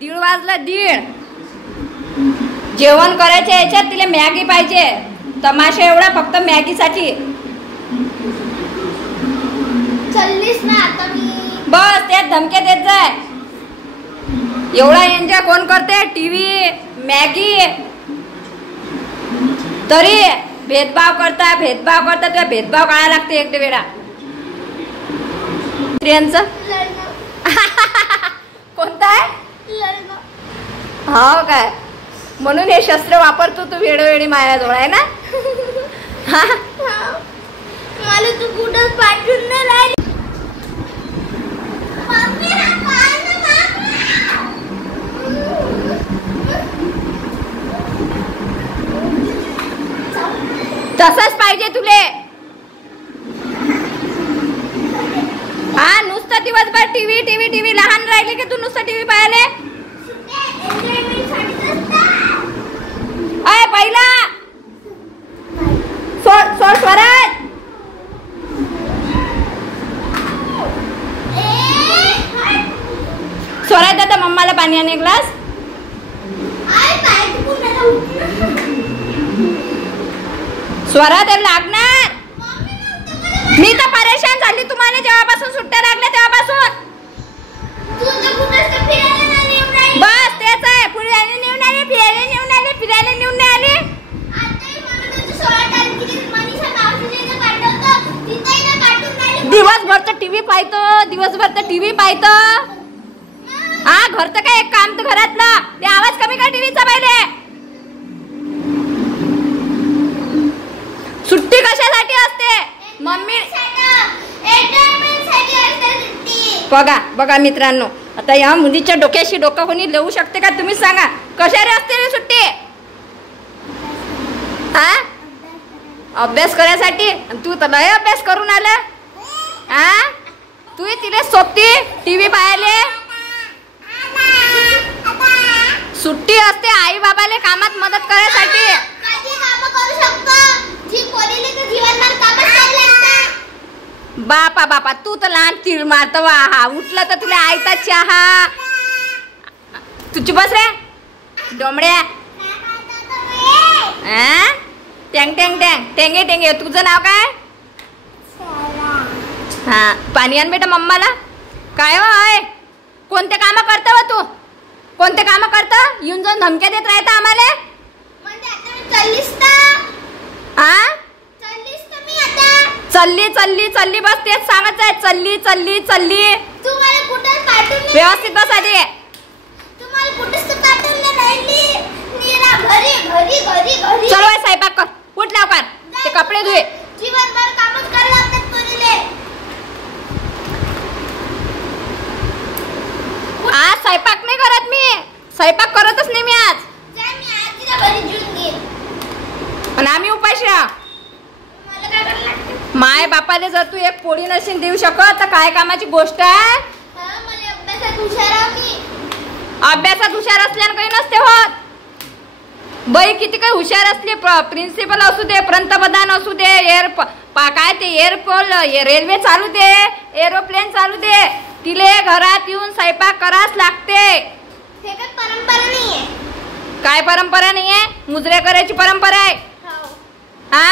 1:30 वाजला 1:30. जेवण करायच्या याच्यात तिला मॅगी पाहिजे. तमाशा एवढा फक्त मॅगीसाठी. चल्लीस ना आता मी. बस त्यात धमक्या देत जाय. एवढा एन्जॉय कोण करते? TV, Maggi. तरी भेदभाव करता तुला भेदभाव करायला लागते एक वेळा. स्त्रियांचं कोणतं आहे? हो काय? म्हणून हे शस्त्र वापरतो तू वेळोवेळी माझ्याजवळ आहे ना. मला तू कुठं पाठवून नाही राहिली. तसंच पाहिजे तुले. हा नुसतं दिवसभर टीव्ही टीव्ही टीव्ही. लहान राहिले की तू नुसतं टीव्ही पाहिले. अय पहिला सोड सोड स्वराज. स्वराज आता मम्माला पाणी आण एक ग्लास. स्वरा तर लागणार. मी तर परेशान झाली तुम्हाला जेव्हापासून सुट्ट्या लागल्या तेव्हापासून. बस तेच आहे. फिरायला नेऊन आले फिरायला नेऊन आले. दिवसभर तर टीव्ही पाहतो. हा घर तर काय एक काम तर घरातलं. ते आवाज कमी कर टीव्हीचा पहिले. सुट्टी कशासाठी असते? मम्मी बघा मित्रांनो, आता या मुलीच्या डोक्याशी डोकं कोणी लावू शकते का? तुम्ही सांगा कशाने असते सुट्टी? हा अभ्यास करायसाठी. तू तर लय अभ्यास करून आला. हा तू तिला सोबती टीव्ही पाहायले. सुट्टी असते आई बाबाले कामात मदत करायसाठी. बापा तू तर लहान तीळ मारतो. हा उठलं तर तुला आयता चहा. तुझी बस रे डोमड्या. टँग टँग टँग टेंगे टेंगे. तुझं नाव काय? हा पाणी आण बेटा मम्माला. काय हो आहे? कोणते काम करता व तू? कोणते काम करता? येऊन जाऊन धमक्या देत राहता आम्हाला. चल्ली बस तेच सांगत आहे. चल्ली तू मला कुठे पाठवून व्यवस्थित बस आधी. तू मला कुठेच पाठवून नाही राहिली. नीरा घरी चल बाई स्वयंपाक कर. उठ लवकर. ते कपडे धुए. जीवनभर कामच करायला लागतात तुला. आज स्वयंपाक नाही करत मी. स्वयंपाक करतच नाही मी आज. मी आजीला घरी जेवून घेईन. आणि आम्ही उपाशी राहा. मला काय करायला लागतं? माय बापाले जर तू एक पोळी नशीन देऊ शकत तर काय कामाची गोष्ट आहे? मला अभ्यासात हुशार आहे मी. अभ्यासात हुशार असल्यानं काही नसते होत. बाई किती काही हुशार असली प्रिन्सिपल असू दे, पंतप्रधान असू दे, काय ते एअरपोर्ट रेल्वे चालू दे, एरोप्लेन चालू दे, तिले घरात येऊन स्वयंपाक करावंच लागते. हे काय परंपरा नाहीये. काय परंपरा नाहीये? मुजरे करायची परंपरा आहे. हा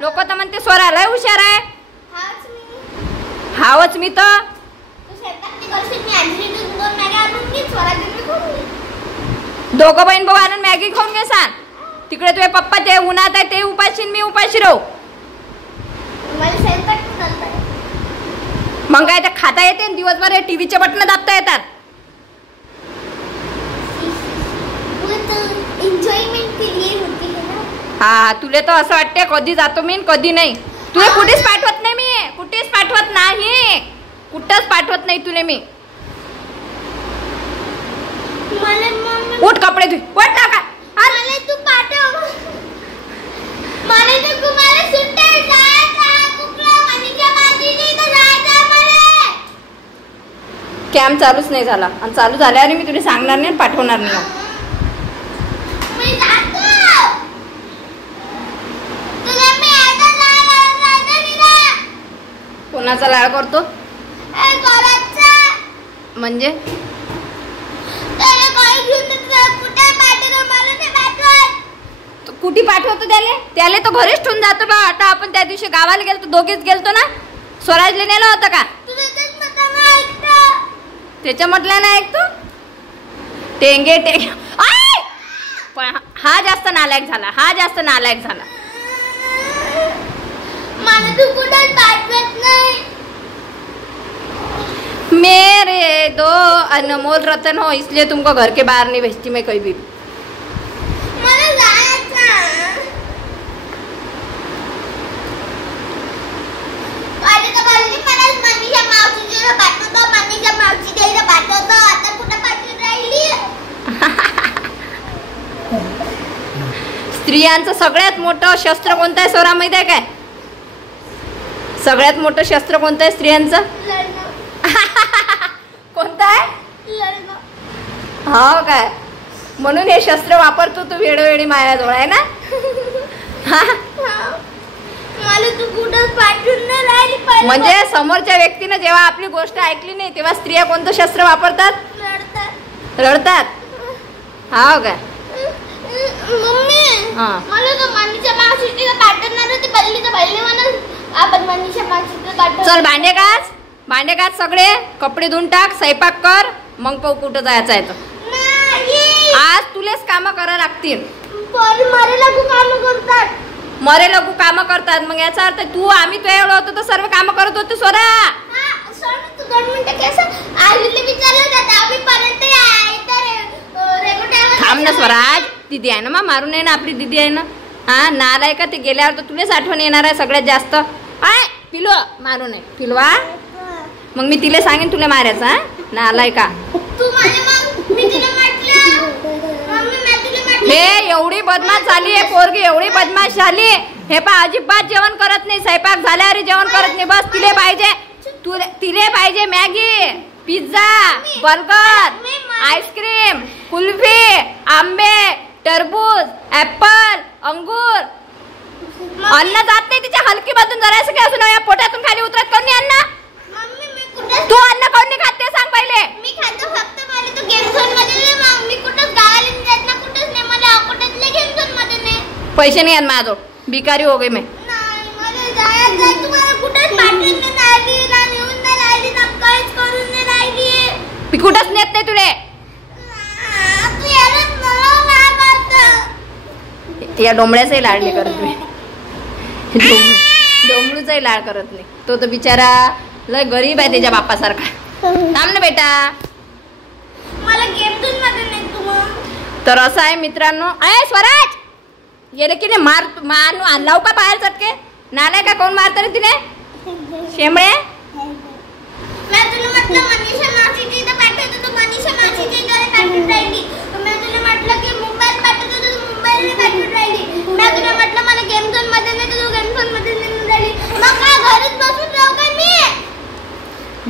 लोक तर म्हणते स्वरा लय हुशार आहे. हावच मी तर. दोघं बहीण भाऊ आणून मॅगी खाऊन घे सांग. तिकडे तुझे पप्पा ते उन्हात आहे ते उपाशी मी उपाशी राहू. मग काय ते खाता येते दिवसभर टीव्हीचे बटन दाबता येतात. हा तुले तर असं वाटते कधी जातो मी कधी नाही. तुला कुठेच पाठवत नाही मी. कुठेच पाठवत नाही. कुठंच पाठवत नाही तुले मी. उठ कपडे धुई. उठ ना का तू पाठव. मला सुट्ट्या कॅम्प चालूच नाही झाला. आणि चालू झाल्यावर मी तुला सांगणार नाही पाठवणार नाही. कोणाचा लाळ करतो म्हणजे? कुठे पाठवतो त्याले तर घरीच ठेवून जातो बा. आता आपण त्या दिवशी गावाला गेलतो, दोघेच गेलतो ना. स्वराजले नेलं होतं का? त्याच्या म्हटलं ना ऐकतो टेंगे टेंगे. पण हा जास्त नालायक झाला, हा जास्त नालायक झाला. मला तू कुठे पाठवत नाही. मेरे दो अनमोल रतन हो, इसलिए तुमको घर के बाहर नहीं भेजती मैं कहीं भी. मला जायचं. मला मनीषा मावशीला पाठवतो, मनीषा मावशी त्याला पाठवतो. आता कुठं पाठवून राहिली. स्त्रियांचं सगळ्यात मोठं शस्त्र कोणतं आहे सोरा माहिती आहे काय? सगळ्यात मोठं शस्त्र कोणतं आहे स्त्रियांचं? कोणतं आहे? हो काय? म्हणून हे शस्त्र वापरतो तू वेळोवेळी माझ्याजवळ आहे ना. मला तू कुठं पाठवून नाही राहिली. म्हणजे समोरच्या व्यक्तीने जेव्हा आपली गोष्ट ऐकली नाही तेव्हा स्त्रिया कोणतं शस्त्र वापरतात? रडतात. हो काय? मम्मी मला तर मनीषा मावशीला पाठवणार होती. बल्ली तर बल्ली म्हणून आपण मनीषा मावशीला पाठव. चल भांडे घास सगळे, कपडे धुवून टाक, स्वयंपाक कर, मग पाहू कुठं जायचं आहे तर. आज तुलेच कामं करायला लागतील. मरे लोक कामं करतात. मरे लोक कामं करतात मग याचा अर्थ तू आम्ही तो एवढं होतो तर सर्व कामं करत होतो सोरा. तू 2 मिनिटं कसं आईला विचारलं जातं अभिपर्यंत आहे तर रेकॉर्ड. थांब ना स्वराज, दीदी आहे ना मा, मारून आहे ना आपली दीदी आहे ना. हा नालाय का ते गेल्यावर तर तुलाच आठवण येणार आहे सगळ्यात जास्त. आय पिलो मारू नये पिलवा, मग मी तिला सांगेन तुला मारायचं. हा नालाय का तू मी तुला म्हटलं मम्मी मी तुला म्हटलं हे एवढी बदमाश झाली आहे पोरगी, एवढी बदमाश झाली. हे पा अजिबात जेवण करत नाही, स्वयंपाक झाल्यावर जेवण करत नाही. बस तिले पाहिजे Maggi, pizza, burger, ice cream, kulfi, आंबे, टरबूज, ऍपल, अंगूर. अन्न जात नाही तिच्या हलकी मधून जरायचं काय असं या पोटातून खाली उतरत कोण नाही अन्न. मम्मी मी कुठं तू अन्न कोण नाही खात ते सांग पहिले. मी खातो फक्त मला तो गेम झोन मध्ये नाही. मग मी कुठं गावाला जात ना कुठंच नाही. मला कुठंच गेम झोन मध्ये नाही. पैसे नाही आहेत माझ्याजवळ, भिकारी हो गई मैं. नाही मला जायचं. तुम्हाला कुठंच पाठवून नाही राहिली ना, नेऊन नाही राहिली ना, काहीच करून नाही राहिली. मी कुठंच नेत नाही तुले. तू याला मला नाही करत. या डोंबळ्याचाही लाड नाही करत मी. डोंबळूचाही लाड करत नाही. तो तर बिचारा लय गरीब आहे त्याच्या बापासारखा. थांब ना बेटा. मला गेम झोन मध्ये नाही तू. तर असं आहे मित्रांनो. अय स्वराज गेले की नाही मार लावू का पाहायला चटके? नालाय का कोण मारत रे तिने? शेंबळे. मैं तुला म्हटलं मनीषा मावशीची इथं पाठवतो, तू मनीषा मावशीच्या इकडे पाठवून राहिली. मैं तुला म्हटलं की मुंबईत पाठवतो, तू मुंबईला पाठवून राहिली. मैं तुला म्हटलं मला गेम झोन मध्ये नाही, तू गेम झोन मध्ये नेऊन राहिली. मग काय घरीच बसून राहू काय मी?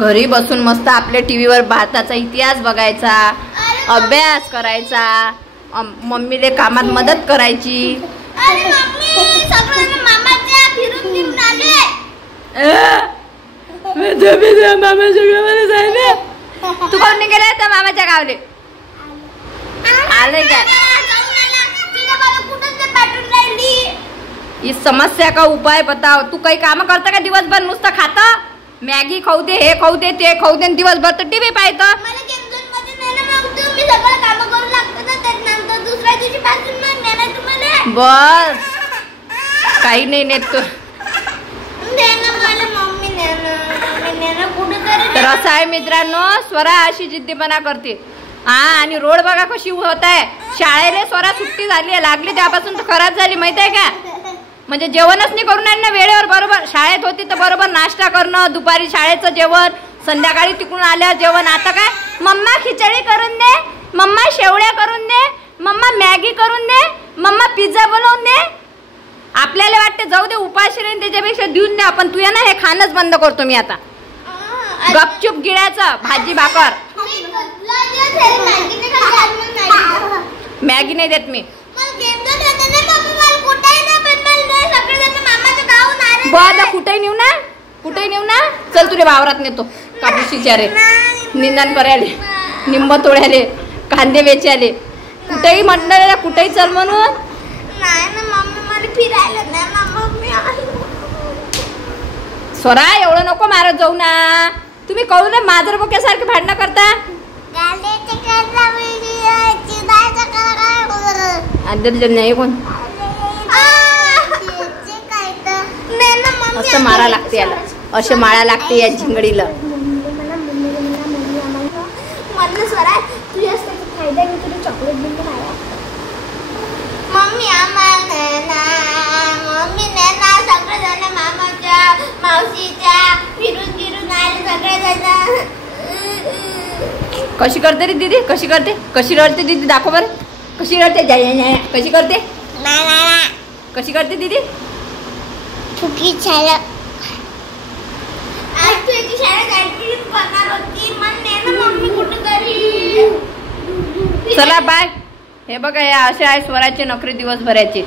घरी बसून मस्त आपल्या टीव्हीवर भारताचा इतिहास बघायचा, अभ्यास करायचा, मम्मीले कामात मदत करायची. अरे मम्मी सगळं मामाच्या फिरून आले. तू कोण नाही गेला त्या मामाच्या गावले? आले काय? इस समस्या का उपाय बताओ. तू काही काम करता का दिवसभर? नुसतं खाता, मॅगी खाऊ दे, हे खाऊ दे, ते खाऊ दे, दिवसभर तर टीव्ही पाहतं. बस काही नाही नेत तू. तर असं आहे मित्रांनो, स्वरा अशी जिद्दीपणा करते. हा आणि रोड बघा कशी होत आहे. शाळेला स्वरा सुट्टी झाली आहे, लागली त्यापासून तर खराब झाली माहित आहे का. म्हणजे जेवणच नाही करून आणलं वेळेवर. बरोबर शाळेत होती तर बरोबर नाश्ता करणं, दुपारी शाळेचं जेवण, संध्याकाळी तिकडून आल्यावर जेवण. आता काय मम्मा खिचडी करून दे, मम्मा शेवड्या करून दे, मम्मा मॅगी करून दे, मम्मा पिझ्झा बनवून दे. आपल्याला वाटते जाऊ दे उपाशी राहीन त्याच्यापेक्षा देऊन दे आपण. तू या ना हे खाणंच बंद करतो मी आता. गपचूप गिळायचं भाजी भाकर. मॅगी नाही देत मी. बरं कुठेही नेऊ ना, कुठेही नेऊ ना. चल तुला वावरात नेतो, कापूस रे निंदन करायले, निंब तोड्याले, कांदे वेचायले. कुठेही म्हटलं कुठेही चल म्हणून. फिरायला नाही ना मम्मी. स्वरा एवढं नको मारत जाऊ ना. तुम्ही कळू ना माजर बोक्यासारखे भांडणं करता. नाही कोण असं मारा लागते याला. असे मारा लागते या झिंगडीला. म्हटलं स्वरा तुझ्या फायदा मी तुला चॉकलेट बिल खाया. मम्मी आम्हाला मम्मी नैना सगळेजण मामाच्या मावशीच्या फिरून आले सगळेजण. कशी करते रे दीदी? कशी करते? कशी रडते दीदी? दाखव बरं कशी रडते. कशी करते? कशी करते दीदी? चुकी शाळा आज तुझी शाळेत ऍडमिशन करणार होती पण नैना मम्मी कुठे करी. चला बाय. हे बघा हे असे आहे स्वराचे नखरे दिवसभराचे.